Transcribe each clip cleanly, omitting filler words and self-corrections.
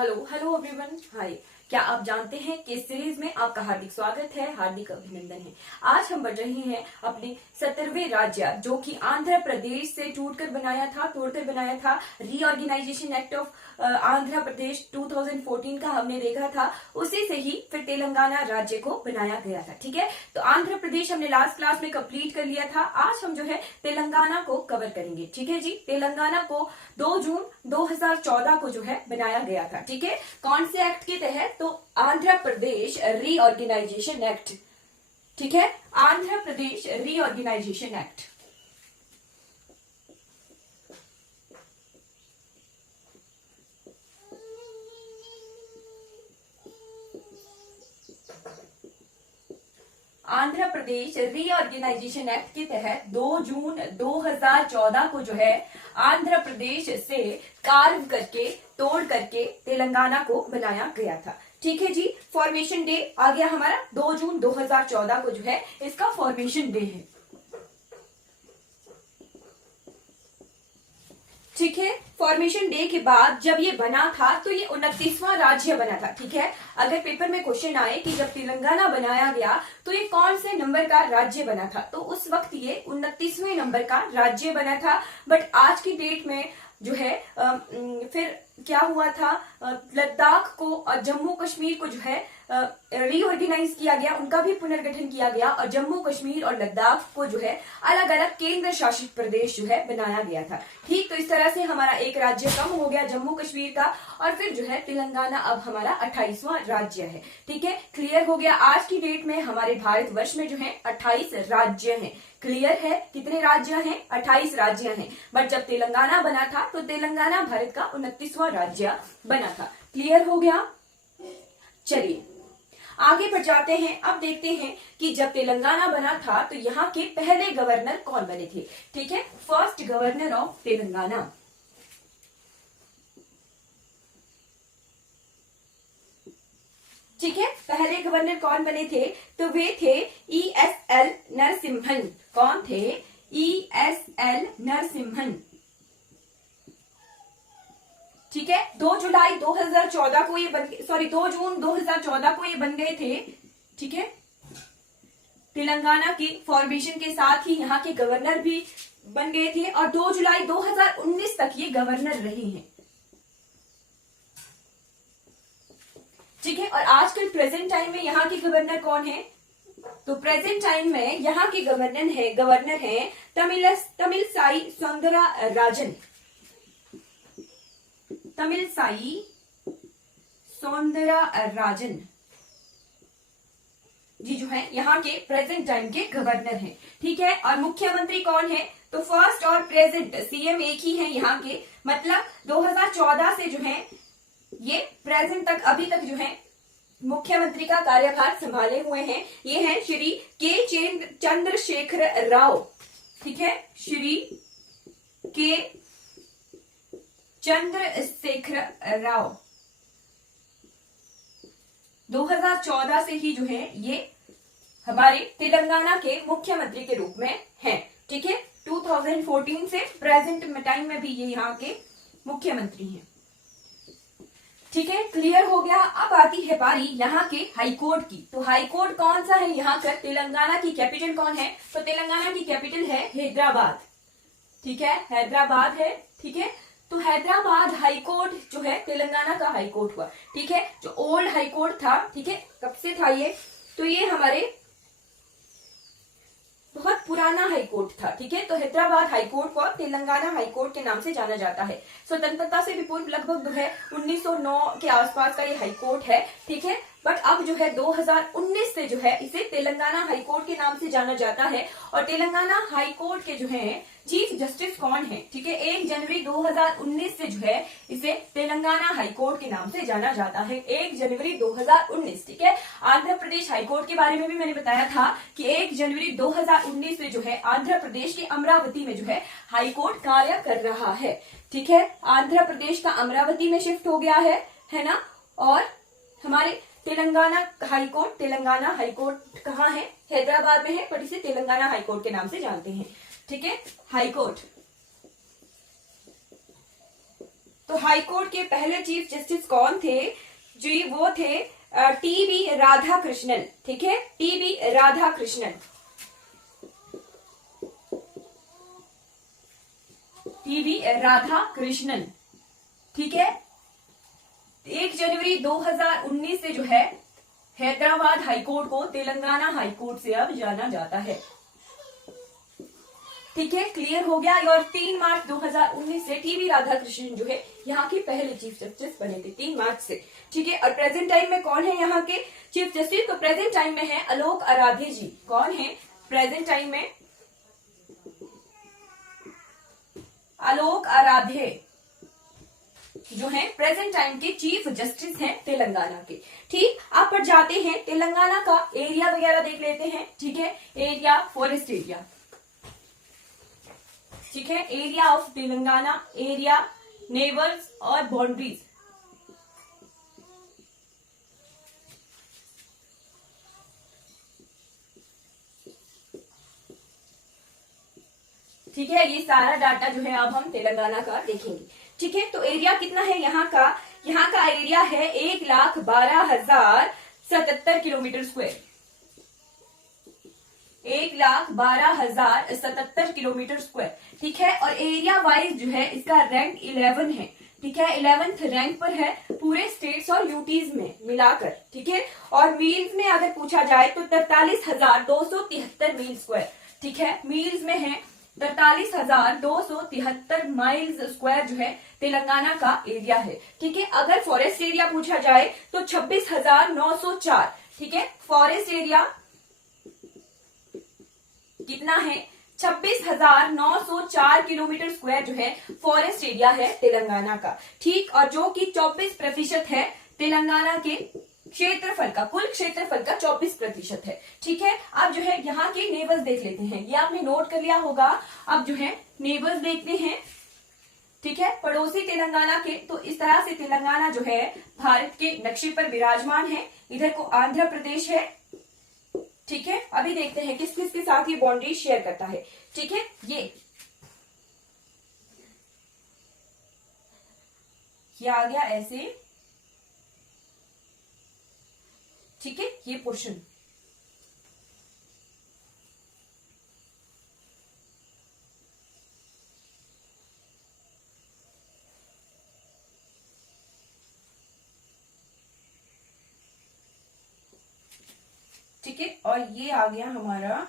Hello hello everyone, हाय। क्या आप जानते हैं कि इस सीरीज में आपका हार्दिक स्वागत है, हार्दिक अभिनंदन है। आज हम बढ़ रहे हैं अपने 17वें राज्य, जो कि आंध्र प्रदेश से तोड़कर बनाया था reorganisation act of Andhra Pradesh 2014 का हमने देखा था। उसी से ही फिर तेलंगाना राज्य को बनाया गया था। ठीक है, तो आंध्र प्रदेश हमने लास्ट क्लास में कंप्लीट कर लिया था। आज हम जो है तेलंगाना को कवर करेंगे। ठीक है जी, तेलंगाना को 2 जून 2014 को जो है बनाया गया था। ठीक है, कौन से एक्ट के तहत? तो आंध्र प्रदेश रीऑर्गेनाइजेशन एक्ट। ठीक है, Andhra Pradesh reorganisation act. Andhra Pradesh reorganisation act के तहत 2 जून 2014 को जो है आंध्र प्रदेश से कार्व करके तोड़ करके तेलंगाना को बनाया गया था। ठीक है जी, फॉर्मेशन डे आ गया हमारा 2 जून 2014 को जो है इसका फॉर्मेशन डे है। ठीक है, फॉर्मेशन डे के बाद जब ये बना था तो ये 29वां राज्य बना था। ठीक है, अगर पेपर में क्वेश्चन आए कि जब तेलंगाना बनाया गया तो ये कौन से नंबर का राज्य बना था, तो उस वक्त ये 29वें नंबर का राज्य बना था। बट आज की डेट में जो है फिर क्या हुआ था, लद्दाख को और जम्मू कश्मीर को जो है रीऑर्गेनाइज किया गया, उनका भी पुनर्गठन किया गया और जम्मू कश्मीर और लद्दाख को जो है अलग अलग केंद्र शासित प्रदेश जो है बनाया गया था। ठीक, तो इस तरह से हमारा एक राज्य कम हो गया जम्मू कश्मीर का, और फिर जो है तेलंगाना अब हमारा 28वां राज्य है। ठीक है, क्लियर हो गया। आज की डेट में हमारे भारतवर्ष में जो है 28 राज्य हैं। क्लियर है, कितने राज्य हैं? 28 राज्य हैं। बट जब तेलंगाना बना था तो तेलंगाना भारत का 29वां राज्य बना था। क्लियर हो गया। चलिए आगे बढ़ जाते हैं। अब देखते हैं कि जब तेलंगाना बना था तो यहाँ के पहले गवर्नर कौन बने थे। ठीक है, फर्स्ट गवर्नर ऑफ तेलंगाना। ठीक है, पहले गवर्नर कौन बने थे? तो वे थे ESL नरसिम्हन। कौन थे? ESL नरसिम्हन। ठीक है, 2 जुलाई 2014 को ये 2 जून 2014 को ये बन गए थे। ठीक है, तेलंगाना की फॉर्मेशन के साथ ही यहाँ के गवर्नर भी बन गए थे और 2 जुलाई 2019 तक ये गवर्नर रहे हैं। ठीक है, और आजकल प्रेजेंट टाइम में यहाँ के गवर्नर कौन है? तो प्रेजेंट टाइम में यहाँ के गवर्नर है तमिलसाई सौंदरराजन। तमिलसाई सौंदरराजन जी जो है यहाँ के प्रेजेंट टाइम के गवर्नर हैं। ठीक है, और मुख्यमंत्री कौन है? तो फर्स्ट और प्रेजेंट सीएम एक ही है यहाँ के, मतलब 2014 से जो है ये प्रेजेंट तक अभी तक जो है मुख्यमंत्री का कार्यभार संभाले हुए हैं। ये है श्री के चंद्रशेखर राव। ठीक है, श्री के चंद्रशेखर राव 2014 से ही जो है ये हमारे तेलंगाना के मुख्यमंत्री के रूप में हैं। ठीक है, 2014 से प्रेजेंट टाइम में भी ये यहाँ के मुख्यमंत्री हैं। ठीक है, क्लियर हो गया। अब आती है बारी यहाँ के हाईकोर्ट की। तो हाईकोर्ट कौन सा है यहाँ का? तेलंगाना की कैपिटल कौन है? तो तेलंगाना की कैपिटल है हैदराबाद। ठीक है, हैदराबाद है। ठीक है, तो हैदराबाद हाईकोर्ट जो है तेलंगाना का हाईकोर्ट हुआ। ठीक है, जो ओल्ड हाईकोर्ट था, ठीक है, कब से था ये? तो ये हमारे बहुत पुराना हाईकोर्ट था। ठीक है, तो हैदराबाद हाईकोर्ट को तेलंगाना हाईकोर्ट के नाम से जाना जाता है। स्वतंत्रता से भी पूर्व लगभग जो है 1909 के आसपास का ये हाईकोर्ट है। ठीक है, बट अब जो है 2019 से जो है इसे तेलंगाना हाईकोर्ट के नाम से जाना जाता है। और तेलंगाना हाईकोर्ट के जो है चीफ जस्टिस कौन है? ठीक है, 1 जनवरी 2019 से जो है इसे तेलंगाना हाईकोर्ट के नाम से जाना जाता है। 1 जनवरी 2019। ठीक है, आंध्र प्रदेश हाईकोर्ट के बारे में भी मैंने बताया था कि 1 जनवरी 2019 से जो है आंध्र प्रदेश के अमरावती में जो है हाईकोर्ट कार्य कर रहा है। ठीक है, आंध्र प्रदेश का अमरावती में शिफ्ट हो गया है ना। और हमारे तेलंगाना हाईकोर्ट कहाँ है? हैदराबाद में है, पर इसे तेलंगाना हाईकोर्ट के नाम से जानते हैं। ठीक है, हाईकोर्ट तो हाई कोर्ट के पहले चीफ जस्टिस कौन थे जी? वो थे टीबी राधाकृष्णन। ठीक है, टीबी राधाकृष्णन, टीबी राधाकृष्णन। ठीक है, 1 जनवरी 2019 से जो है हैदराबाद हाईकोर्ट को तेलंगाना हाईकोर्ट से अब जाना जाता है। ठीक है, क्लियर हो गया। और 3 मार्च 2019 से टीबी राधाकृष्णन जो है यहाँ के पहले चीफ जस्टिस बने थे, 3 मार्च से। ठीक है, और प्रेजेंट टाइम में कौन है यहाँ के चीफ जस्टिस? तो प्रेजेंट टाइम में है आलोक आराध्य जी। कौन है प्रेजेंट टाइम में? आलोक आराध्य जो है प्रेजेंट टाइम के चीफ जस्टिस हैं तेलंगाना के। ठीक, आप पर जाते हैं तेलंगाना का एरिया वगैरह देख लेते हैं। ठीक है, एरिया, फॉरेस्ट एरिया। ठीक है, area of Telangana, area, neighbours और बाउंड्रीज। ठीक है, ये सारा डाटा जो है अब हम तेलंगाना का देखेंगे। ठीक है, तो एरिया कितना है यहाँ का? यहाँ का एरिया है 1,12,077 किलोमीटर स्क्वायर। 1,12,077 kilometre square. ठीक है, और एरिया वाइज जो है इसका रैंक 11 है। ठीक है, 11th रैंक पर है पूरे स्टेट्स और यूटीज में मिलाकर। ठीक है, और मील्स में अगर पूछा जाए तो 43,273 मील स्क्वायर। ठीक है, मील्स में है 43,273 माइल्स स्क्वायर जो है तेलंगाना का एरिया है। ठीक है, अगर फॉरेस्ट एरिया पूछा जाए तो 26,904। ठीक है, फॉरेस्ट एरिया कितना है? 26,904 किलोमीटर स्क्वायर जो है फॉरेस्ट एरिया है तेलंगाना का। ठीक, और जो कि 24% है तेलंगाना के क्षेत्रफल का, कुल क्षेत्रफल का 24% है। ठीक है, अब जो है यहाँ के नेबर्स देख लेते हैं। ये आपने नोट कर लिया होगा। अब जो है नेबर्स देखते हैं। ठीक है, पड़ोसी तेलंगाना के। तो इस तरह से तेलंगाना जो है भारत के नक्शे पर विराजमान है। इधर को आंध्र प्रदेश है। ठीक है, अभी देखते हैं किस किस के साथ ये बाउंड्री शेयर करता है। ठीक है, ये आ गया ऐसे। ठीक है, ये पोर्शन। ठीक है, और ये आ गया हमारा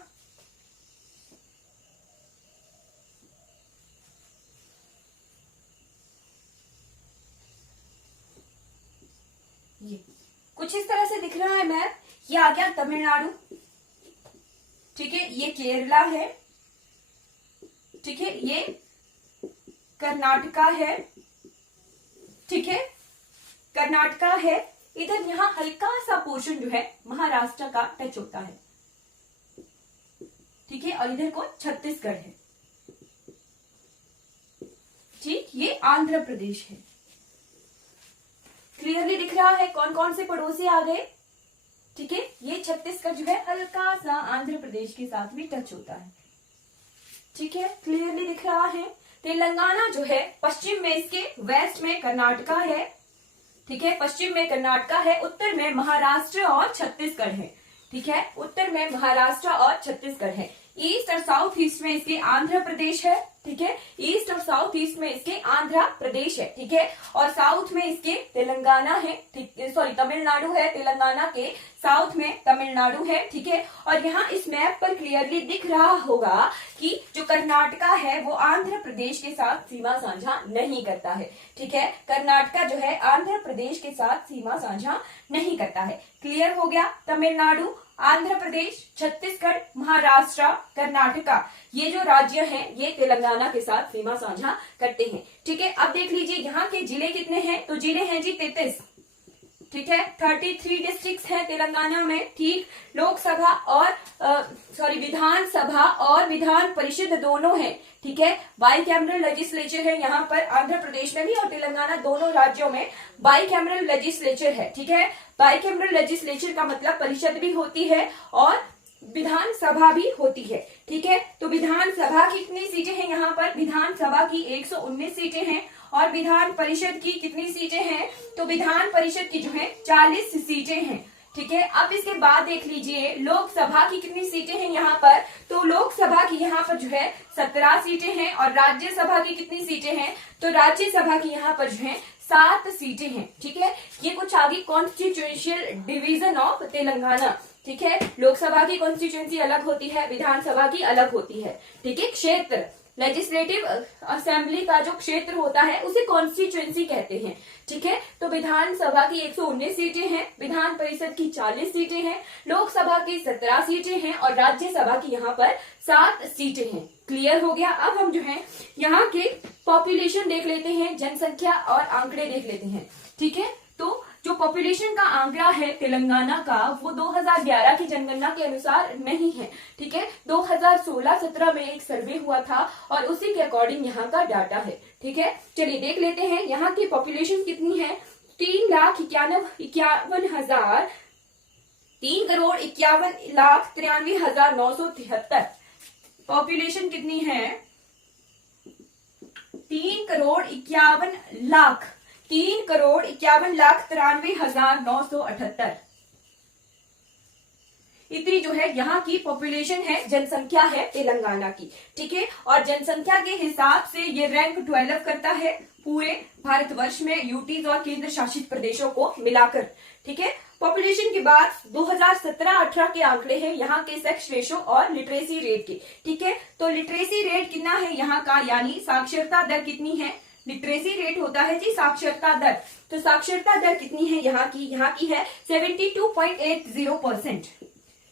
ये कुछ इस तरह से दिख रहा है मैप। ये आ गया तमिलनाडु। ठीक है, ये केरला है। ठीक है, ये कर्नाटका है। ठीक है, कर्नाटका है। इधर यहाँ हल्का सा पोर्शन जो है महाराष्ट्र का टच होता है। ठीक है, और इधर को छत्तीसगढ़ है। ठीक, ये आंध्र प्रदेश है। क्लियरली दिख रहा है कौन कौन से पड़ोसी आ गए। ठीक है, ये छत्तीसगढ़ जो है हल्का सा आंध्र प्रदेश के साथ भी टच होता है। ठीक है, क्लियरली दिख रहा है। तेलंगाना जो है पश्चिम में इसके वेस्ट में कर्नाटका है। ठीक है, पश्चिम में कर्नाटका है, उत्तर में महाराष्ट्र और छत्तीसगढ़ है। ठीक है, उत्तर में महाराष्ट्र और छत्तीसगढ़ है। ईस्ट और साउथ ईस्ट में इसके आंध्र प्रदेश है। ठीक है, ईस्ट और साउथ ईस्ट में इसके आंध्र प्रदेश है। ठीक है, और साउथ में इसके तेलंगाना है। ठीक, सॉरी तमिलनाडु है। तेलंगाना के साउथ में तमिलनाडु है। ठीक है, और यहाँ इस मैप पर क्लियरली दिख रहा होगा कि जो कर्नाटका है वो आंध्र प्रदेश के साथ सीमा साझा नहीं करता है। ठीक है, कर्नाटका जो है आंध्र प्रदेश के साथ सीमा साझा नहीं करता है। क्लियर हो गया। तमिलनाडु, आंध्र प्रदेश, छत्तीसगढ़, महाराष्ट्र, कर्नाटका, ये जो राज्य हैं ये तेलंगाना के साथ सीमा साझा करते हैं। ठीक है, अब देख लीजिए यहाँ के जिले कितने हैं। तो जिले हैं जी 33। ठीक है, 33 डिस्ट्रिक्ट्स हैं तेलंगाना में। ठीक, लोकसभा और विधानसभा और विधान परिषद दोनों हैं। ठीक है, बाईकैमरल लेजिस्लेचर है यहाँ पर, आंध्र प्रदेश में भी और तेलंगाना दोनों राज्यों में बाईकैमरल लेजिस्लेचर है। ठीक है, बाईकैमरल लेजिस्लेचर का मतलब परिषद भी होती है और विधानसभा भी होती है। ठीक है, तो विधानसभा की कितनी सीटें हैं यहाँ पर? विधानसभा की 119 सीटें हैं और विधान परिषद की कितनी सीटें हैं, तो विधान परिषद की जो है 40 सीटें हैं। ठीक है, अब इसके बाद देख लीजिए लोकसभा की कितनी सीटें हैं यहाँ पर, तो लोकसभा की यहाँ पर जो है 17 सीटें हैं और राज्यसभा की कितनी सीटें हैं, तो राज्यसभा की यहाँ पर जो है 7 सीटें हैं। ठीक है, ये कुछ आगे कॉन्स्टिट्यूशनल डिवीजन ऑफ तेलंगाना। ठीक है, लोकसभा की कॉन्स्टिट्यूएंसी अलग होती है, विधानसभा की अलग होती है। ठीक है, क्षेत्र लेजिस्लेटिव असेंबली का जो क्षेत्र होता है उसे कॉन्स्टिट्यूएंसी कहते हैं। ठीक है, तो विधानसभा की 119 सीटें हैं, विधान परिषद की 40 सीटें हैं, लोकसभा की 17 सीटें हैं और राज्यसभा की यहाँ पर 7 सीटें हैं। क्लियर हो गया। अब हम जो है यहाँ के पॉपुलेशन देख लेते हैं, जनसंख्या और आंकड़े देख लेते हैं। ठीक है, तो जो पॉपुलेशन का आंकड़ा है तेलंगाना का वो 2011 की जनगणना के अनुसार नहीं है। ठीक है, 2016-17 में एक सर्वे हुआ था और उसी के अकॉर्डिंग यहाँ का डाटा है। ठीक है, चलिए देख लेते हैं यहाँ की पॉपुलेशन कितनी है। 3,51,973,973 पॉपुलेशन कितनी है, 3,51,93,978 इतनी जो है यहाँ की पॉपुलेशन है, जनसंख्या है तेलंगाना की। ठीक है, और जनसंख्या के हिसाब से ये रैंक 12 करता है पूरे भारतवर्ष में यूटीज और केंद्र शासित प्रदेशों को मिलाकर। ठीक है, पॉपुलेशन के बाद 2017-18 के आंकड़े हैं यहाँ के सेक्स रेशो और लिटरेसी रेट के। ठीक है, तो लिटरेसी रेट कितना है यहाँ का, यानी साक्षरता दर कितनी है। लिटरेसी रेट होता है जी साक्षरता दर, तो साक्षरता दर कितनी है यहाँ की है 72.80%।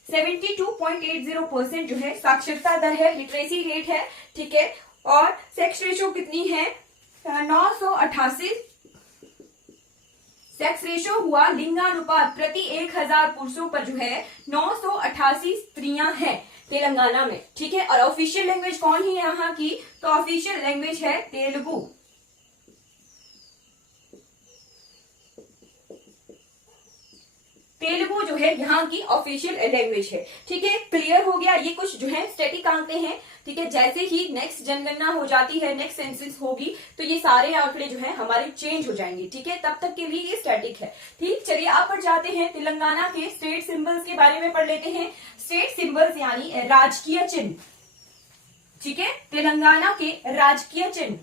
72.80% जो है साक्षरता दर है, लिटरेसी रेट है। ठीक है, और सेक्स रेशो कितनी है 988। सेक्स रेशो हुआ लिंगानुपात प्रति 1000 पुरुषों पर जो है 988 स्त्रियां हैं तेलंगाना में। ठीक है, और ऑफिशियल लैंग्वेज कौन है यहाँ की, तो ऑफिशियल लैंग्वेज है तेलुगु। तेलुगु जो है यहाँ की ऑफिशियल लैंग्वेज है। ठीक है, क्लियर हो गया। ये कुछ जो है स्टैटिक आंकड़े हैं। ठीक है, जैसे ही नेक्स्ट जनगणना हो जाती है, नेक्स्ट सेंसस होगी, तो ये सारे आंकड़े जो है हमारे चेंज हो जाएंगे। ठीक है, तब तक के लिए ये स्टैटिक है। ठीक, चलिए आप पर जाते हैं तेलंगाना के स्टेट सिंबल्स के बारे में पढ़ लेते हैं। स्टेट सिंबल्स यानी राजकीय चिन्ह। ठीक है, तेलंगाना के राजकीय चिन्ह।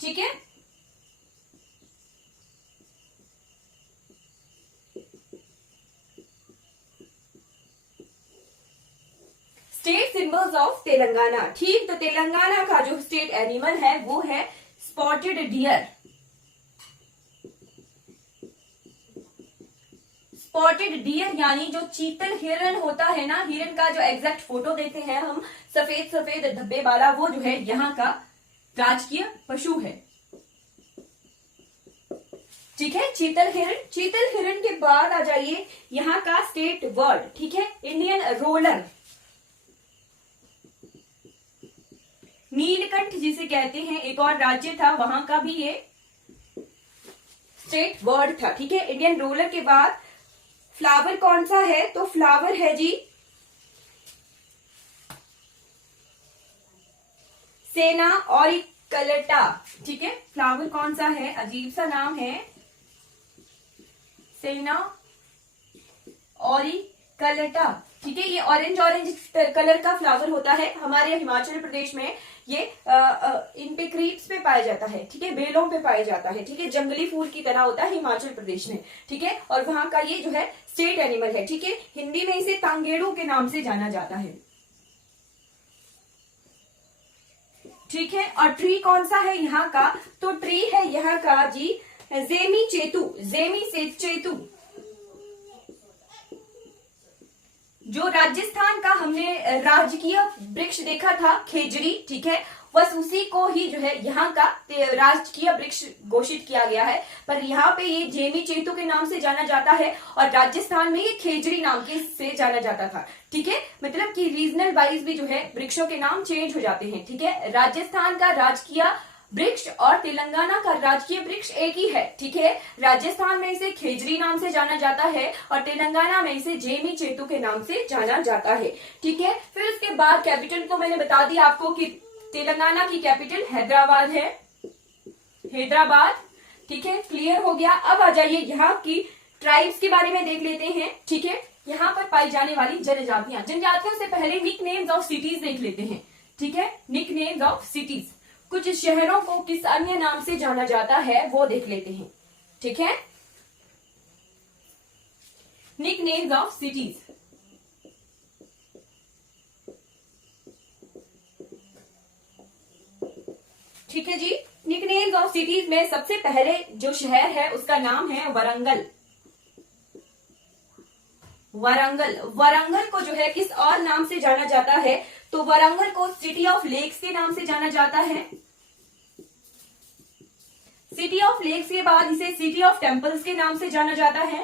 ठीक है, स्टेट सिंबल्स ऑफ तेलंगाना। ठीक, तो तेलंगाना का जो स्टेट एनिमल है वो है स्पॉटेड डियर। स्पॉटेड डियर यानी जो चीतल हिरन होता है ना, हिरन का जो एग्जैक्ट फोटो देते हैं हम, सफेद सफेद धब्बे वाला, वो जो है यहाँ का राजकीय पशु है। ठीक है, चीतल हिरन। चीतल हिरन के बाद आ जाइए यहाँ का स्टेट बर्ड। ठीक है, इंडियन रोलर, नीलकंठ जिसे कहते हैं, एक और राज्य था वहां का भी ये स्टेट बर्ड था। ठीक है, इंडियन रोलर के बाद फ्लावर कौन सा है, तो फ्लावर है जी सेना ऑरिकलटा। ठीक है, फ्लावर कौन सा है, अजीब सा नाम है, सेना ऑरिकलटा। ठीक है, ये ऑरेंज ऑरेंज कलर का फ्लावर होता है। हमारे हिमाचल प्रदेश में ये इन पे क्रीप्स पे पाया जाता है। ठीक है, बेलों पे पाया जाता है। ठीक है, जंगली फूल की तरह होता है हिमाचल प्रदेश में। ठीक है, और वहां का ये जो है स्टेट एनिमल है। ठीक है, हिंदी में इसे तांगेड़ू के नाम से जाना जाता है। ठीक है, और ट्री कौन सा है यहाँ का, तो ट्री है यहाँ का जी जेमी चेतु। जेमी से चेतु जो राजस्थान का हमने राजकीय वृक्ष देखा था खेजड़ी। ठीक है, बस उसी को ही जो है यहाँ का राजकीय वृक्ष घोषित किया गया है, पर यहाँ पे ये जेमी चेतु के नाम से जाना जाता है और राजस्थान में ये खेजड़ी नाम के से जाना जाता था। ठीक है, मतलब कि रीजनल वाइज भी जो है वृक्षों के नाम चेंज हो जाते हैं। ठीक है, राजस्थान का राजकीय वृक्ष और तेलंगाना का राजकीय वृक्ष एक ही है, ठीक है। राजस्थान में इसे खेजरी नाम से जाना जाता है और तेलंगाना में इसे जेमी चेतु के नाम से जाना जाता है, ठीक है। फिर उसके बाद कैपिटल तो मैंने बता दिया आपको कि तेलंगाना की कैपिटल हैदराबाद है, हैदराबाद, ठीक है, क्लियर हो गया। अब आ जाइए यहाँ की ट्राइब्स के बारे में देख लेते हैं, ठीक है। यहाँ पर पाई जाने वाली जनजातियां, जनजातियों से पहले निक नेम्स ऑफ सिटीज देख लेते हैं, ठीक है। निक नेम्स ऑफ सिटीज, कुछ शहरों को किस अन्य नाम से जाना जाता है वो देख लेते हैं, ठीक है। निक नेम्स ऑफ सिटीज, ठीक है जी। निक नेम्स ऑफ सिटीज में सबसे पहले जो शहर है उसका नाम है वरंगल। वरंगल, वरंगल को जो है किस और नाम से जाना जाता है, तो वरंगल को सिटी ऑफ लेक्स के नाम से जाना जाता है। सिटी ऑफ लेक्स के बाद इसे सिटी ऑफ टेम्पल्स के नाम से जाना जाता है,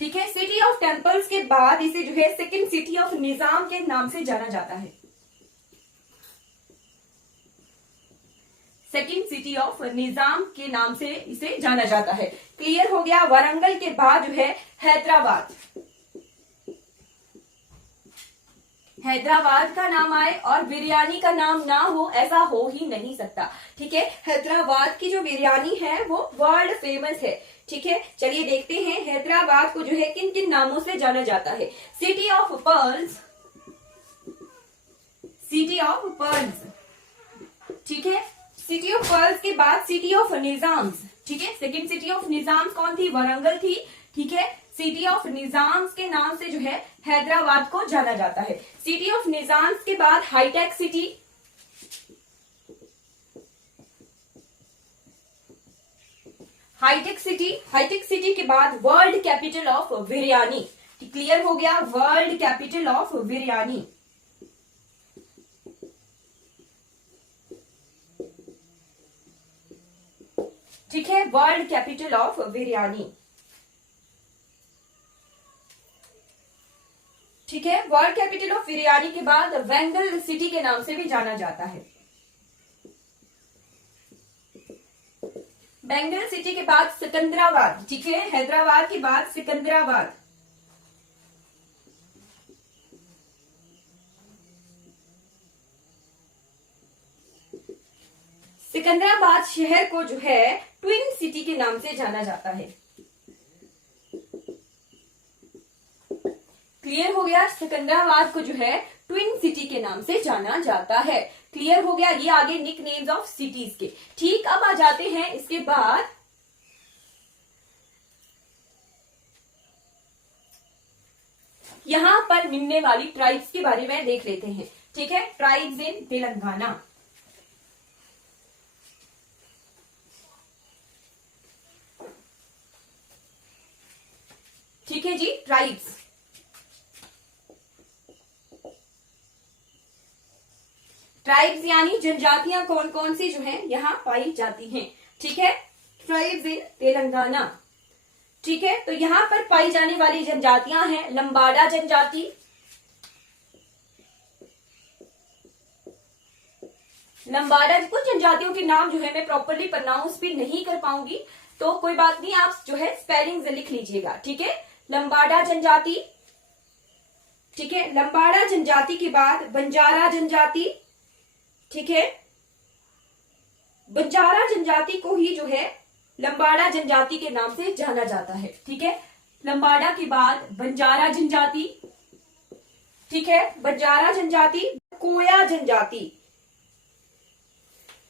ठीक है। सिटी ऑफ टेम्पल्स के बाद इसे जो है सेकंड सिटी ऑफ निजाम के नाम से जाना जाता है, सेकंड सिटी ऑफ निजाम के नाम से इसे जाना जाता है, क्लियर हो गया। वरंगल के बाद जो है हैदराबाद, हैदराबाद का नाम आए और बिरयानी का नाम ना हो ऐसा हो ही नहीं सकता, ठीक है। हैदराबाद की जो बिरयानी है वो वर्ल्ड फेमस है, ठीक है। चलिए देखते हैं हैदराबाद को जो है किन किन नामों से जाना जाता है। City of pearls, city of pearls, ठीक है। सिटी ऑफ पर्ल्स के बाद सिटी ऑफ निजाम्स, ठीक है। सेकंड सिटी ऑफ निजाम्स कौन थी, वरंगल थी, ठीक है। सिटी ऑफ निजाम्स के नाम से जो है हैदराबाद को जाना जाता है। सिटी ऑफ निजाम्स के बाद hitech city, hitech city, hitech city के बाद world capital of biryani, clear हो गया, वर्ल्ड कैपिटल ऑफ बिरयानी, ठीक है, वर्ल्ड कैपिटल ऑफ बिरयानी, ठीक है। वर्ल्ड कैपिटल ऑफ बिरयानी के बाद वेंगल सिटी के नाम से भी जाना जाता है। बेंगल सिटी के बाद सिकंदराबाद, ठीक है। हैदराबाद के बाद सिकंदराबाद, सिकंदराबाद शहर को जो है ट्विन सिटी के नाम से जाना जाता है, क्लियर हो गया। सिकंदराबाद को जो है ट्विन सिटी के नाम से जाना जाता है, क्लियर हो गया। ये आगे निक नेम्स ऑफ सिटीज के, ठीक। अब आ जाते हैं इसके बाद यहां पर मिलने वाली ट्राइब्स के बारे में देख लेते हैं, ठीक है। ट्राइब्स इन तेलंगाना, ठीक है जी। ट्राइब्स, ट्राइब्स यानी जनजातियां कौन कौन सी जो हैं यहां पाई जाती हैं, ठीक है। ट्राइब्स इन तेलंगाना, ठीक है। तो यहां पर पाई जाने वाली जनजातियां हैं लंबाड़ा जनजाति, लंबाड़ा, कुछ जनजातियों के नाम जो है मैं प्रॉपरली प्रोनाउंस भी नहीं कर पाऊंगी, तो कोई बात नहीं, आप जो है स्पेलिंग लिख लीजिएगा, ठीक है। लंबाड़ा जनजाति, ठीक है। लंबाड़ा जनजाति के बाद बंजारा जनजाति, ठीक है। बंजारा जनजाति को ही जो है लंबाड़ा जनजाति के नाम से जाना जाता है, ठीक है। लंबाड़ा के बाद बंजारा जनजाति, ठीक है। बंजारा जनजाति, कोया जनजाति,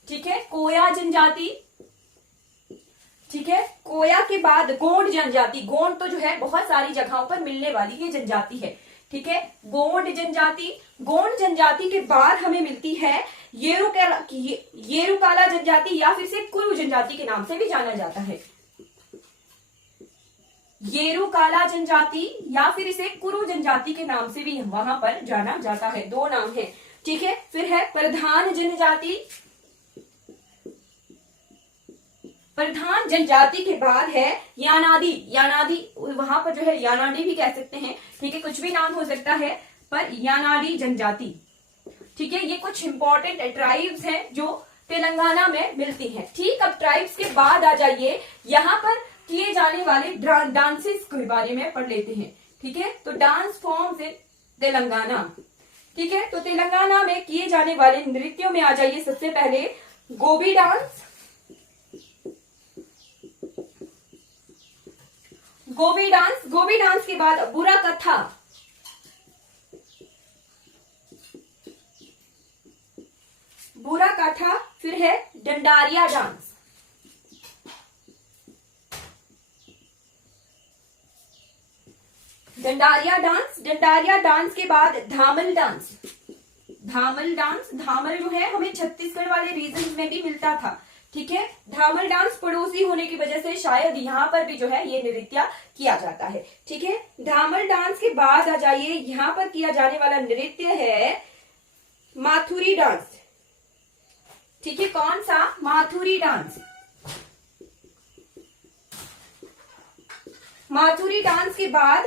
ठीक है। कोया जनजाति, ठीक है। कोया के बाद गोंड जनजाति, गोंड तो जो है बहुत सारी जगहों पर मिलने वाली ये जनजाति है, ठीक है। गोंड जनजाति, गोंड जनजाति के बाद हमें मिलती है येरुकाला जनजाति या फिर से कुरु जनजाति के नाम से भी जाना जाता है। येरुकाला जनजाति या फिर इसे कुरु जनजाति के नाम से भी वहां पर जाना जाता है, दो नाम है, ठीक है। फिर है प्रधान जनजाति, प्रधान जनजाति के बाद है यानादी, यानादी वहां पर जो है यानाडी भी कह सकते हैं, ठीक है। कुछ भी नाम हो सकता है, पर यानाडी जनजाति, ठीक है, ये कुछ इंपॉर्टेंट ट्राइब्स हैं जो तेलंगाना में मिलती हैं। ठीक, अब ट्राइब्स के बाद आ जाइए, यहाँ पर किए जाने वाले डांसेस के बारे में पढ़ लेते हैं। ठीक है, तो डांस फॉर्म्स इन तेलंगाना। ठीक है, तो तेलंगाना में किए जाने वाले नृत्यों में आ जाइए सबसे पहले गोबी डांस। गोबी डांस के बाद बुरा कथा, फिर है डंडारिया डांस, डंडारिया डांस के बाद धामल डांस। धामल जो है हमें छत्तीसगढ़ वाले रीजन में भी मिलता था। ठीक है, धामल डांस पड़ोसी होने की वजह से शायद यहाँ पर भी जो है ये नृत्य किया जाता है। ठीक है, धामल डांस के बाद आ जाइए, यहाँ पर किया जाने वाला नृत्य है माथुरी डांस। ठीक है, कौन सा? माथुरी डांस। माथुरी डांस के बाद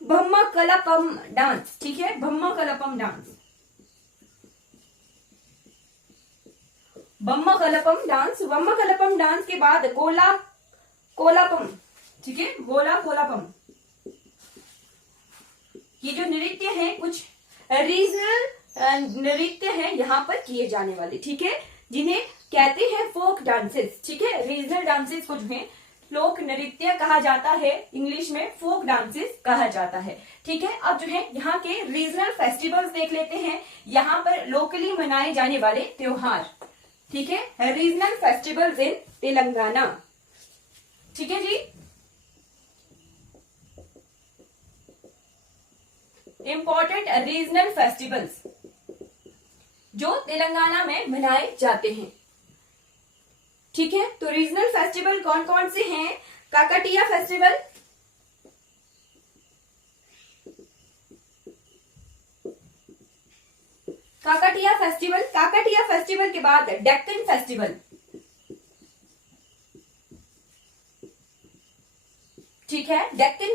भम्मा कलपम डांस। ठीक है, भम्मा कलपम डांस के बाद गोला कोलापम। ठीक है, गोला कोलापम। ये जो नृत्य है कुछ रीजनल नृत्य है यहाँ पर किए जाने वाले। ठीक है, जिन्हें कहते हैं फोक डांसेस। ठीक है, रीजनल डांसेस को जो है लोक नृत्य कहा जाता है, इंग्लिश में फोक डांसेस कहा जाता है। ठीक है, अब जो है यहाँ के रीजनल फेस्टिवल्स देख लेते हैं, यहाँ पर लोकली मनाए जाने वाले त्योहार। ठीक है, रीजनल फेस्टिवल्स इन तेलंगाना। ठीक है जी, इंपॉर्टेंट रीजनल फेस्टिवल्स जो तेलंगाना में मनाए जाते हैं। ठीक है, तो रीजनल फेस्टिवल कौन कौन से हैं? काकटिया फेस्टिवल, काकटिया फेस्टिवल के बाद डेक्कन फेस्टिवल। ठीक है, डेक्कन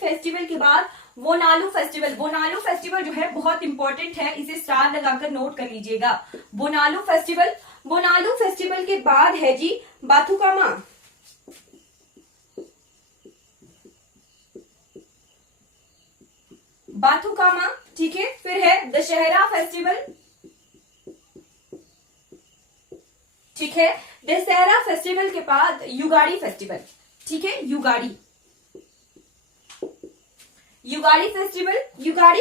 फेस्टिवल के बाद बोनालू फेस्टिवल जो है बहुत इंपॉर्टेंट है, इसे स्टार लगाकर नोट कर लीजिएगा। बोनालू फेस्टिवल के बाद है जी बाथुकामा। ठीक है, फिर है दशहरा फेस्टिवल। ठीक है, दशहरा फेस्टिवल के बाद युगाड़ी फेस्टिवल। ठीक है, युगाड़ी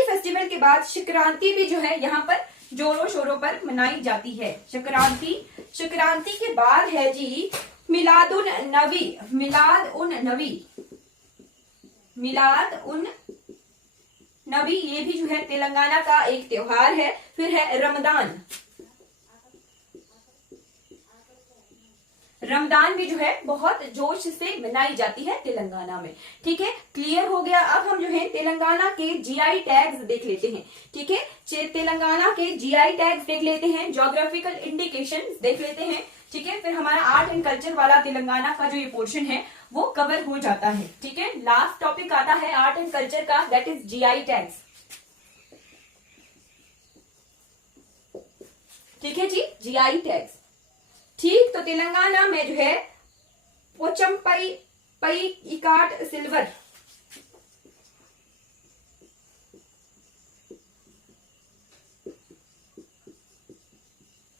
फेस्टिवल के बाद संक्रांति भी जो है यहाँ पर जोरों शोरों पर मनाई जाती है। संक्रांति के बाद है जी मिलाद उन नबी, ये भी जो है तेलंगाना का एक त्योहार है। फिर है रमदान भी जो है बहुत जोश से मनाई जाती है तेलंगाना में। ठीक है, क्लियर हो गया। अब हम जो है तेलंगाना के जीआई टैग्स देख लेते हैं। ठीक है, तेलंगाना के जीआई टैग्स देख लेते हैं, ज्योग्राफिकल इंडिकेशंस देख लेते हैं। ठीक है, फिर हमारा आर्ट एंड कल्चर वाला तेलंगाना का जो ये पोर्शन है वो कवर हो जाता है। ठीक है, लास्ट टॉपिक आता है आर्ट एंड कल्चर का, दैट इज जीआई टैग्स। ठीक है जी, जीआई टैग्स। ठीक, तो तेलंगाना में जो है पोचमपई इकाट सिल्वर,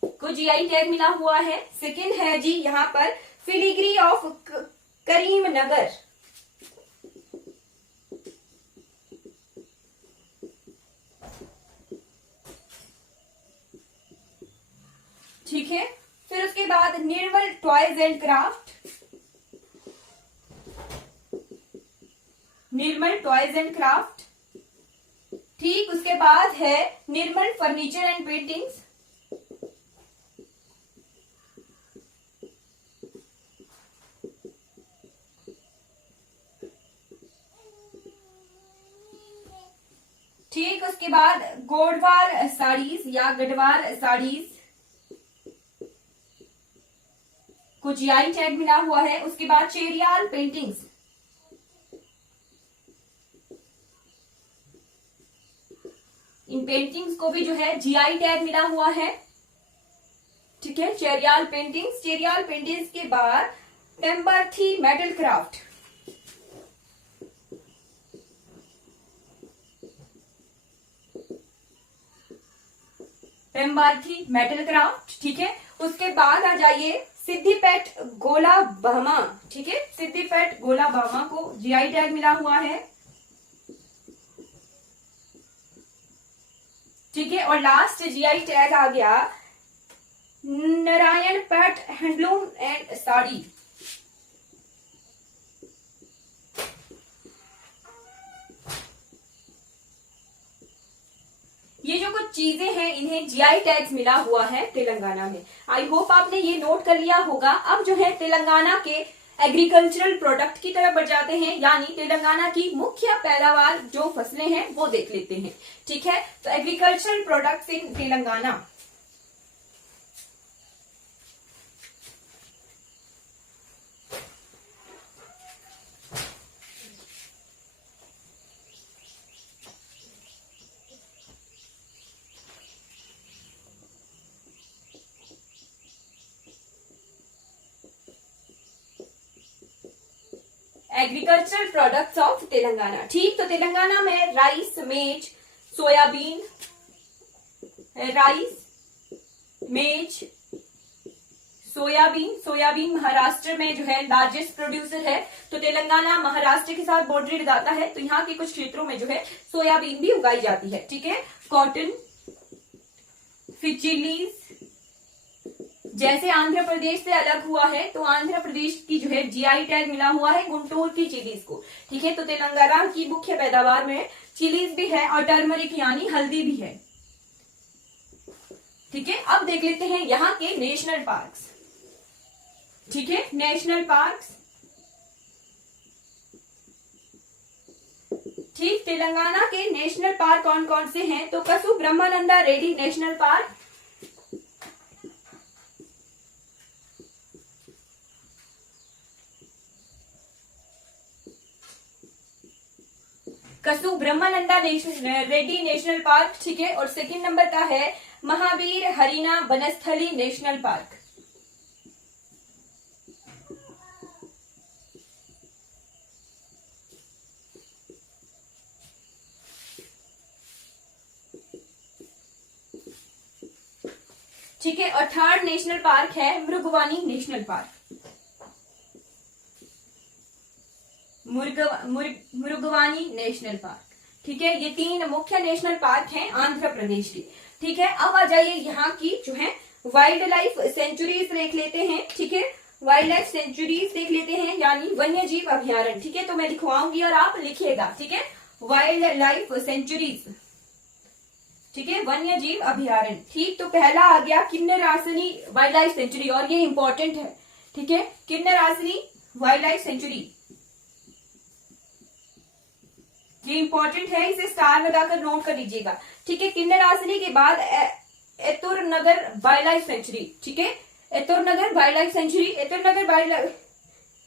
को जीआई टैग मिला हुआ है। सेकंड है जी यहाँ पर फिलिग्री ऑफ करीमनगर। ठीक है, फिर उसके बाद निर्मल टॉयज एंड क्राफ्ट, ठीक, उसके बाद है निर्मल फर्नीचर एंड पेंटिंग्स। ठीक, उसके बाद गोडवार साड़ीज या गढ़वार साड़ीज को जीआई टैग मिला हुआ है। उसके बाद चेरियाल पेंटिंग्स, इन पेंटिंग्स को भी जो है जीआई टैग मिला हुआ है, ठीक है। चेरियाल पेंटिंग्स के बाद टेम्बरथी मेटल क्राफ्ट, ठीक है। उसके बाद आ जाइए सिद्धिपेट गोला बहमा, ठीक है। सिद्धिपेट गोला बहमा को जीआई टैग मिला हुआ है, ठीक है। और लास्ट जीआई टैग आ गया नारायण पेट हैंडलूम एंड साड़ी, ये जो कुछ चीजें हैं इन्हें जीआई टैग्स मिला हुआ है तेलंगाना में। आई होप आपने ये नोट कर लिया होगा। अब जो है तेलंगाना के एग्रीकल्चरल प्रोडक्ट की तरफ बढ़ जाते हैं, यानी तेलंगाना की मुख्य पैदावार जो फसलें हैं वो देख लेते हैं, ठीक है। तो agricultural products in Telangana, agricultural products of Telangana, ठीक। तो तेलंगाना में राइस, मेज, सोयाबीन, सोयाबीन महाराष्ट्र में जो है लार्जेस्ट प्रोड्यूसर है। तो तेलंगाना महाराष्ट्र के साथ बॉर्डर लगाता है, तो यहाँ के कुछ क्षेत्रों में जो है सोयाबीन भी उगाई जाती है, ठीक है। कॉटन, फिर चिलीज, जैसे आंध्र प्रदेश से अलग हुआ है तो आंध्र प्रदेश की जो है जीआई टैग मिला हुआ है गुंटूर की चिलीज को, ठीक है। तो तेलंगाना की मुख्य पैदावार में चिलीज भी है और टर्मरिक यानी हल्दी भी है, ठीक है। अब देख लेते हैं यहाँ के नेशनल पार्क्स, ठीक है। नेशनल पार्क्स, ठीक। तेलंगाना के नेशनल पार्क कौन कौन से हैं? तो Kasu Brahmananda Reddy National Park, Kasu Brahmananda Reddy National Park, ठीक है। और सेकंड नंबर का है महावीर हरिना बनस्थली नेशनल पार्क, ठीक है। और थर्ड नेशनल पार्क है Mrugavani National Park, Mrugavani National Park, ठीक है। ये तीन मुख्य नेशनल पार्क हैं आंध्र प्रदेश के, ठीक है। अब आ जाइए यहाँ की जो है वाइल्ड लाइफ सेंचुरीज देख लेते हैं, ठीक है। वाइल्ड लाइफ सेंचुरीज देख लेते हैं यानी वन्य जीव अभ्यारण्य, ठीक है। तो मैं लिखवाऊंगी और आप लिखिएगा, ठीक है। वाइल्ड लाइफ सेंचुरीज, ठीक है, वन्य जीव अभ्यारण्य, ठीक। तो पहला आ गया किन्नरासनी वाइल्ड लाइफ सेंचुरी, और ये इंपॉर्टेंट है, ठीक है। किन्नरासनी वाइल्ड लाइफ सेंचुरी, ये इंपॉर्टेंट है, इसे स्टार लगाकर नोट कर लीजिएगा, ठीक है। किन्नरासनी के बाद एतुर नगर वाइल्ड लाइफ सेंचुरी, ठीक है। एतुर नगर वाइल्ड लाइफ सेंचुरी,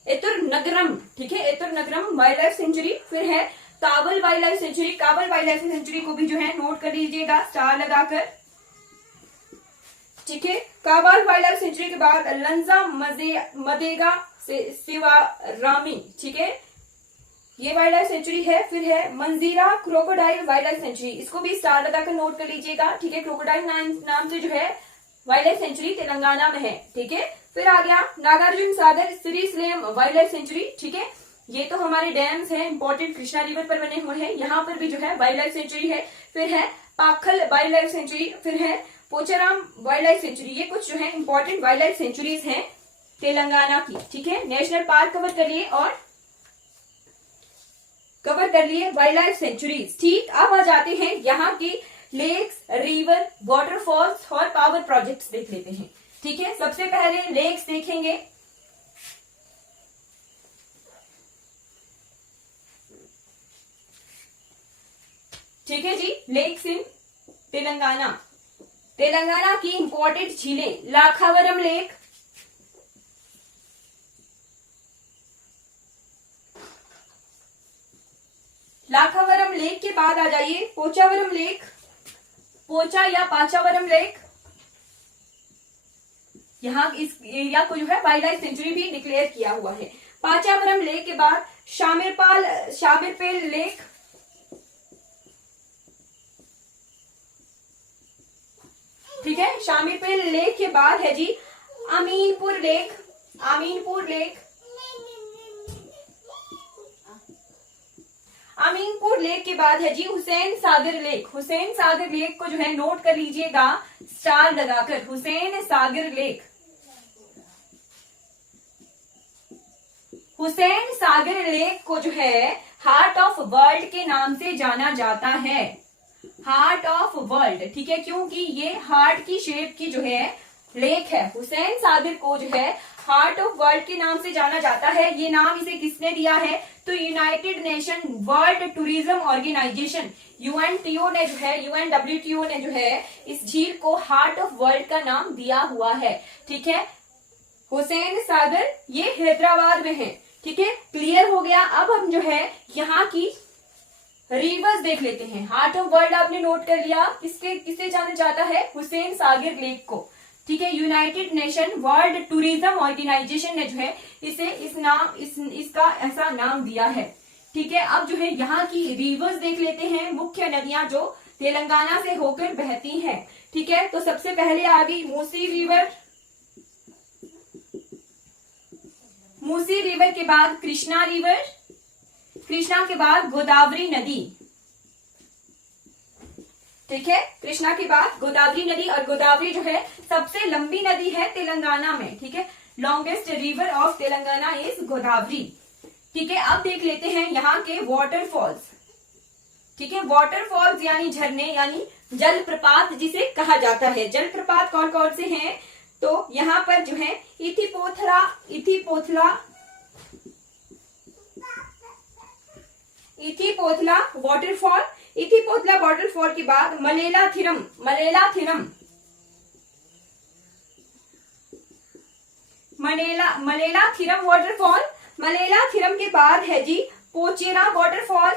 एतुर नगरम, ठीक है। एतुर नगरम वाइल्ड लाइफ सेंचुरी, फिर है काबल वाइल्ड लाइफ सेंचुरी। काबल वाइल्ड लाइफ सेंचुरी को भी जो है नोट कर लीजिएगा स्टार लगाकर, ठीक है। काबल वाइल्ड लाइफ सेंचुरी के बाद लंजा मदेगा सिवारामी, ठीक है, ये वाइल्ड लाइफ सेंचुरी है। फिर है मंजीरा क्रोकोडाइल वाइल्ड लाइफ सेंचुरी, इसको भी स्टार लगाकर नोट कर लीजिएगा, ठीक है। क्रोकोडाइल नाम से जो है वाइल्ड लाइफ सेंचुरी तेलंगाना में है, ठीक है। फिर आ गया Nagarjuna Sagar Srisailam wild life sanctuary, ठीक है। ये तो हमारे डैम्स हैं इंपॉर्टेंट, कृष्णा रिवर पर बने हुए हैं, यहाँ पर भी जो है वाइल्ड लाइफ सेंचुरी है। फिर है पाखल वाइल्ड लाइफ सेंचुरी, फिर है पोचाराम वाइल्ड लाइफ सेंचुरी। ये कुछ जो है इंपॉर्टेंट वाइल्ड लाइफ सेंचुरीज हैं तेलंगाना की, ठीक है। नेशनल पार्क कवर कर लिए और कवर कर लिए वाइल्ड लाइफ सेंचुरीज, ठीक। अब आ जाते हैं यहाँ की लेक्स, रिवर, वाटरफॉल्स और पावर प्रोजेक्ट्स देख लेते हैं, ठीक है। सबसे पहले लेक्स देखेंगे, ठीक है जी। लेक्स इन तेलंगाना, तेलंगाना की इंपॉर्टेंट झीलें लाखावरम लेक, लाखावरम लेक के बाद आ जाइए पोचावरम लेक, पोचा या पाचावरम लेक, यहाँ इस एरिया को जो है वाइल्ड लाइफ सेंचुरी भी डिक्लेयर किया हुआ है। पाचावरम लेक के बाद शामिरपेल लेक, ठीक है। शामिरपेल लेक के बाद है जी Ameenpur lake, Ameenpur lake, Ameenpur lake के बाद है जी हुसैन सागर लेक। हुसैन सागर लेक को जो है नोट कर लीजिएगा स्टार लगाकर, हुसैन सागर लेक, हुसैन सागर लेक को जो है हार्ट ऑफ वर्ल्ड के नाम से जाना जाता है, हार्ट ऑफ वर्ल्ड, ठीक है, क्योंकि ये हार्ट की शेप की जो है लेक है। हुसैन सागर को जो है हार्ट ऑफ वर्ल्ड के नाम से जाना जाता है। ये नाम इसे किसने दिया है? तो United nation world tourism Organization UNTO ने जो है, यूएनडब्ल्यूटीओ ने जो है इस झील को हार्ट ऑफ वर्ल्ड का नाम दिया हुआ है, ठीक है। हुसैन सागर ये हैदराबाद में है, ठीक है, क्लियर हो गया। अब हम जो है यहाँ की रिवर्स देख लेते हैं। हार्ट ऑफ वर्ल्ड आपने नोट कर लिया, किससे जाना जाता है? हुसैन सागर लेक को, ठीक है। United nation world tourism organisation ने जो है इसे इसका ऐसा नाम दिया है, ठीक है। अब जो है यहाँ की रिवर्स देख लेते हैं, मुख्य नदियां जो तेलंगाना से होकर बहती हैं, ठीक है। तो सबसे पहले आ गई मूसी रिवर, मूसी रिवर के बाद कृष्णा रिवर, कृष्णा के बाद गोदावरी नदी, ठीक है। कृष्णा के बाद गोदावरी नदी, और गोदावरी जो है सबसे लंबी नदी है तेलंगाना में, ठीक है। Longest river of Telangana is Godavari, ठीक है। अब देख लेते हैं यहाँ के वाटरफॉल्स, ठीक है। वाटरफॉल्स यानी झरने, यानी जलप्रपात जिसे कहा जाता है। जलप्रपात कौन कौन से हैं? तो यहाँ पर जो है इथिपोथला वाटरफॉल, इथिपोथला वाटरफॉल के बाद मलेलाथिरम वाटरफॉल, मलेलाथिरम के बाद है जी पोचेरा वाटरफॉल,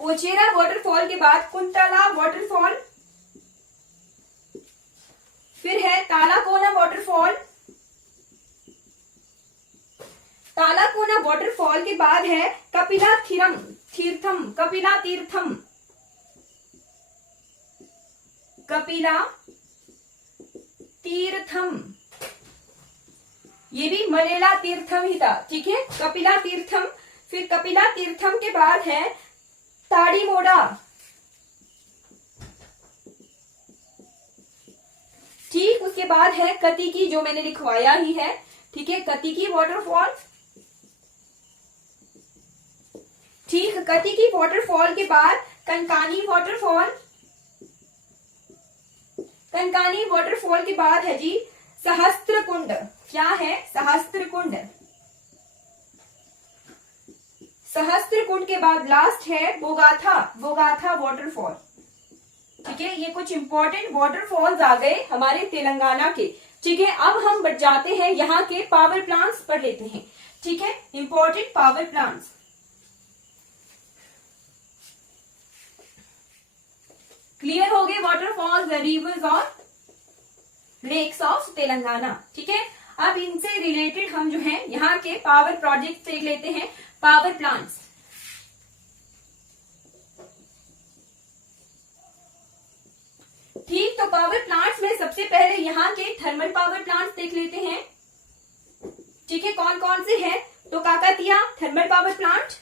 पोचेरा वाटरफॉल के बाद कुंतला वाटरफॉल, फिर है तालाकोना वाटरफॉल, तालाकोना वाटरफॉल के बाद है कपिला तीर्थम, ये भी मलेला तीर्थम ही था, ठीक है। कपिला तीर्थम, फिर कपिला तीर्थम के बाद है ताड़ीमोड़ा, ठीक। उसके बाद है कतिकी, जो मैंने लिखवाया ही है, ठीक है, कतिकी वाटरफॉल, ठीक। कतिकी वाटरफॉल के बाद कनकानी वाटरफॉल, कनकानी वाटरफॉल के बाद है जी सहस्त्रकुंड, क्या है? सहस्त्रकुंड, सहस्त्रकुंड के बाद लास्ट है बोगाथा वाटरफॉल, ठीक है। ये कुछ इंपॉर्टेंट वाटरफॉल्स आ गए हमारे तेलंगाना के, ठीक है। अब हम बढ़ जाते हैं यहाँ के पावर प्लांट्स पढ़ लेते हैं, ठीक है। इंपॉर्टेंट पावर प्लांट्स, क्लियर हो गए वाटरफॉल्स, रिवर्स और लेक्स ऑफ तेलंगाना, ठीक है। अब इनसे रिलेटेड हम जो है यहाँ के पावर प्रोजेक्ट देख लेते हैं, पावर प्लांट्स, ठीक। तो पावर प्लांट्स में सबसे पहले यहाँ के थर्मल पावर प्लांट्स देख लेते हैं, ठीक है। कौन कौन से हैं? तो Kakatiya thermal power plant,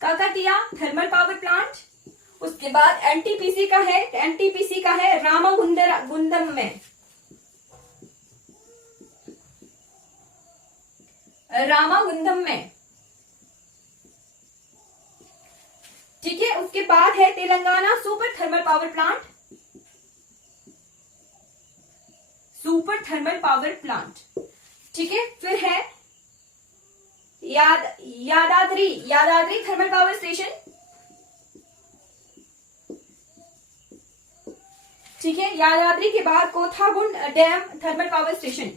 Kakatiya thermal power plant. उसके बाद एनटीपीसी का है, एनटीपीसी का है रामागुंडम में, रामागुंडम में, ठीक है। उसके बाद है Telangana super thermal power plant, super thermal power plant, ठीक है। फिर है यादाद्री थर्मल पावर स्टेशन, ठीक है। यादाद्री के बाद Kothagudem thermal power station,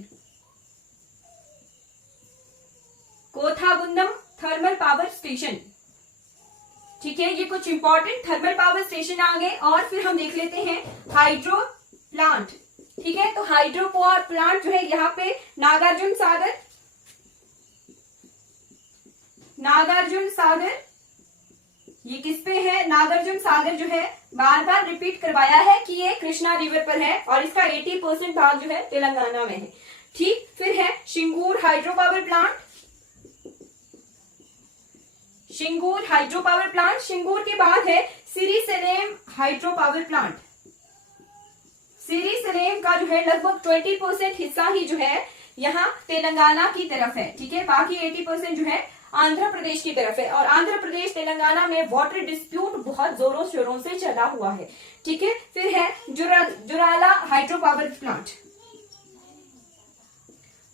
Kothagudem thermal power station, ठीक है, ये कुछ इंपॉर्टेंट थर्मल पावर स्टेशन आ गए। और फिर हम देख लेते हैं हाइड्रो प्लांट। ठीक है, तो हाइड्रो पावर प्लांट जो है यहाँ पे नागार्जुन सागर, नागार्जुन सागर, ये किस पे है? नागार्जुन सागर जो है बार बार रिपीट करवाया है कि ये कृष्णा रिवर पर है और इसका 80% भाग जो है तेलंगाना में है। ठीक, फिर है Singur hydro power plant, Singur hydro power plant. Singur के बाद है Srisailam hydro power plant. Srisailam का जो है लगभग 20% हिस्सा ही जो है यहाँ तेलंगाना की तरफ है। ठीक है, बाकी 80% जो है आंध्र प्रदेश की तरफ है। और आंध्र प्रदेश तेलंगाना में वाटर डिस्प्यूट बहुत जोरों शोरों से चला हुआ है। ठीक है, फिर है Jurala hydro power plant.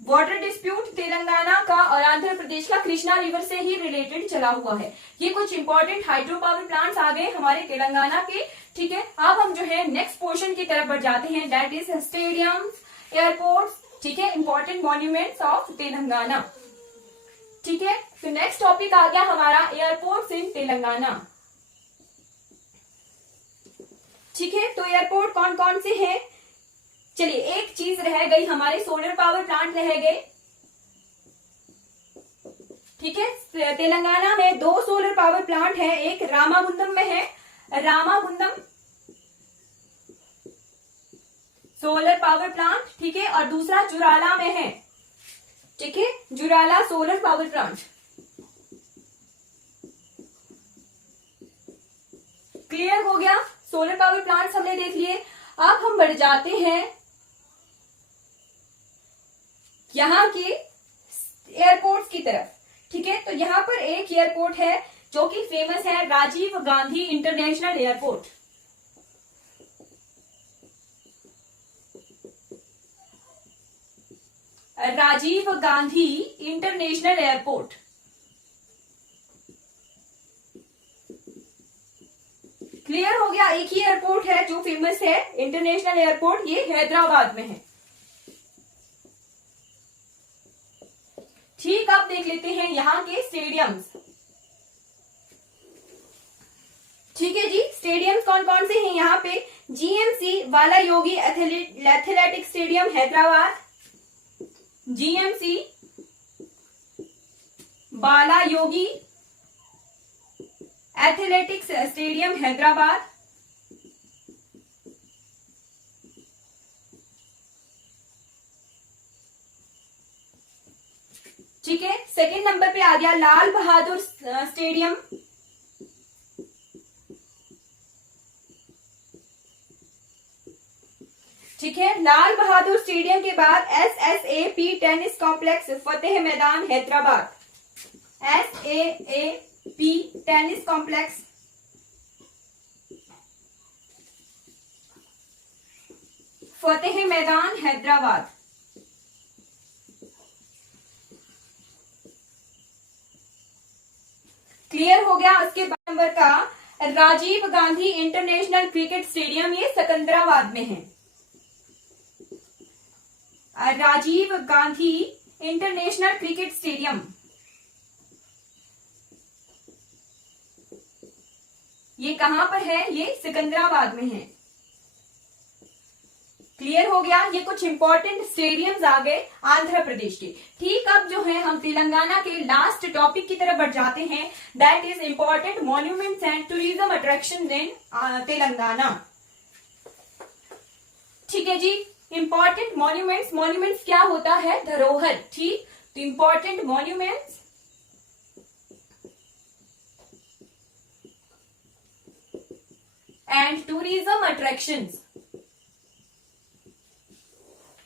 Water dispute Telangana का और आंध्र प्रदेश का कृष्णा रिवर से ही रिलेटेड चला हुआ है। ये कुछ इंपॉर्टेंट हाइड्रो पावर प्लांट्स आ गए हमारे तेलंगाना के। ठीक है, अब हम जो है नेक्स्ट पोर्शन की तरफ बढ़ जाते हैं, दैट इज स्टेडियम्स, एयरपोर्ट्स। ठीक है, इंपॉर्टेंट मॉन्यूमेंट्स ऑफ तेलंगाना। ठीक है, तो नेक्स्ट टॉपिक आ गया हमारा एयरपोर्ट्स इन तेलंगाना। ठीक है, तो एयरपोर्ट कौन कौन से हैं? चलिए, एक चीज रह गई, हमारे सोलर पावर प्लांट रह गए। ठीक है, तेलंगाना में 2 सोलर पावर प्लांट है, एक रामागुंडम में है, रामागुंडम सोलर पावर प्लांट। ठीक है, और दूसरा जुराला में है। ठीक है, Jurala solar power plant. Clear हो गया, सोलर पावर प्लांट्स हमने देख लिए। अब हम बढ़ जाते हैं यहाँ के एयरपोर्ट्स की तरफ। ठीक है, तो यहाँ पर एक एयरपोर्ट है जो कि फेमस है, Rajiv Gandhi international airport. Rajiv Gandhi international airport. Clear हो गया, एक ही एयरपोर्ट है जो फेमस है, इंटरनेशनल एयरपोर्ट, ये हैदराबाद में है। ठीक, अब देख लेते हैं यहाँ के स्टेडियम्स। ठीक है जी, स्टेडियम्स कौन कौन से हैं यहाँ पे? जीएमसी बाला योगी एथलेटिक स्टेडियम हैदराबाद, जीएमसी बाला योगी एथलेटिक्स स्टेडियम हैदराबाद। ठीक है, सेकंड नंबर पे आ गया लाल बहादुर स्टेडियम। ठीक है, लाल बहादुर स्टेडियम के बाद SSAP tennis complex Fateh Maidan Hyderabad, SSAP tennis complex. Fateh Maidan Hyderabad. Clear हो गया। उसके बाद नंबर का Rajiv Gandhi international cricket stadium, ये सिकंदराबाद में है। Rajiv Gandhi international cricket stadium, ये कहां पर है? ये सिकंदराबाद में है। क्लियर हो गया, ये कुछ इंपॉर्टेंट स्टेडियम्स आ गए आंध्र प्रदेश के। ठीक, अब जो है हम तेलंगाना के लास्ट टॉपिक की तरफ बढ़ जाते हैं, that is important monuments and tourism attraction in Telangana. ठीक है जी, इंपॉर्टेंट मॉन्यूमेंट्स, मॉन्यूमेंट्स क्या होता है? धरोहर। ठीक, तो important monuments and tourism attractions,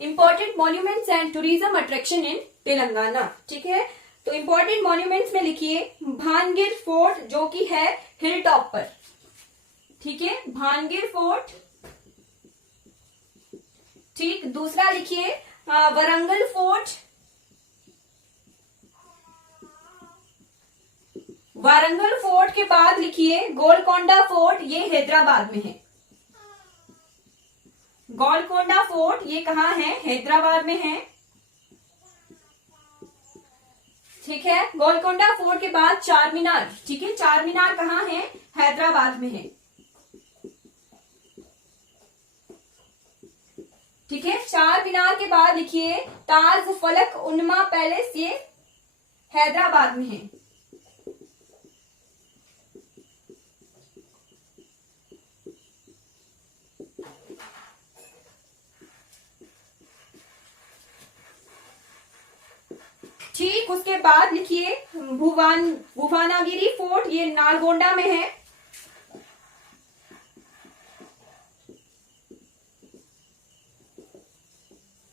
important monuments and tourism attraction in Telangana. ठीक है, तो इंपॉर्टेंट मॉन्यूमेंट्स में लिखिए भानगिर फोर्ट, जो कि है हिल टॉप पर। ठीक है, भानगिर फोर्ट। ठीक, दूसरा लिखिए वरंगल फोर्ट, वारंगल फोर्ट के बाद लिखिए गोलकोंडा फोर्ट, ये हैदराबाद में है। गोलकोंडा फोर्ट ये कहाँ है? हैदराबाद में है। ठीक है। गोलकोंडा फोर्ट के बाद चार मीनार, ठीक है। चार मीनार कहाँ है? हैदराबाद में है, ठीक है। चार मीनार के बाद लिखिए ताज फलक उन्मा पैलेस, ये हैदराबाद में है। ठीक, उसके बाद लिखिए भुवनागिरी फोर्ट, ये नालगोंडा में है।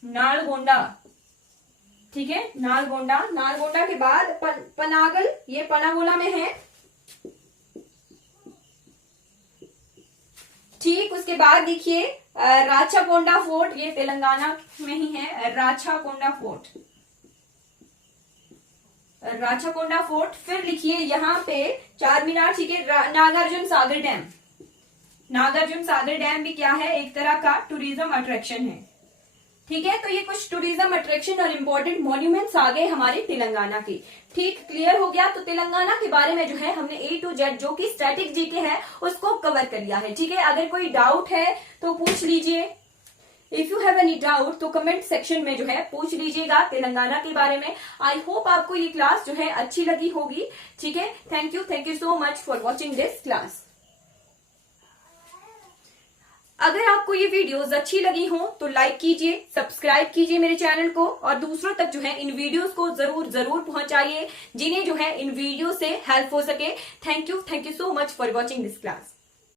नालगोंडा, ठीक है, नालगोंडा। नालगोंडा के बाद पनागल, ये पनागोला में है। ठीक, उसके बाद देखिए राचाकोंडा फोर्ट, ये तेलंगाना में ही है। Rachakonda fort, Rachakonda fort. फिर लिखिए यहाँ पे चार मीनार, ठीक है। नागार्जुन सागर डैम, नागार्जुन सागर डैम भी क्या है? एक तरह का टूरिज्म अट्रैक्शन है, ठीक है। तो ये कुछ टूरिज्म अट्रैक्शन और इम्पोर्टेंट मॉन्यूमेंट्स आ गए हमारे तेलंगाना के। ठीक, क्लियर हो गया। तो तेलंगाना के बारे में जो है हमने A to Z जो कि स्टैटिक जीके है उसको कवर कर लिया है, ठीक है। अगर कोई डाउट है तो पूछ लीजिए। If you have any doubt तो कमेंट सेक्शन में जो है पूछ लीजिएगा तेलंगाना के बारे में। आई होप आपको ये क्लास जो है अच्छी लगी होगी, ठीक है। Thank you so much for watching this class. अगर आपको ये वीडियोस अच्छी लगी हो तो लाइक कीजिए, सब्सक्राइब कीजिए मेरे चैनल को, और दूसरों तक जो है इन वीडियोस को जरूर पहुंचाइए जिन्हें जो है इन वीडियो से हेल्प हो सके। Thank you so much for watching this class.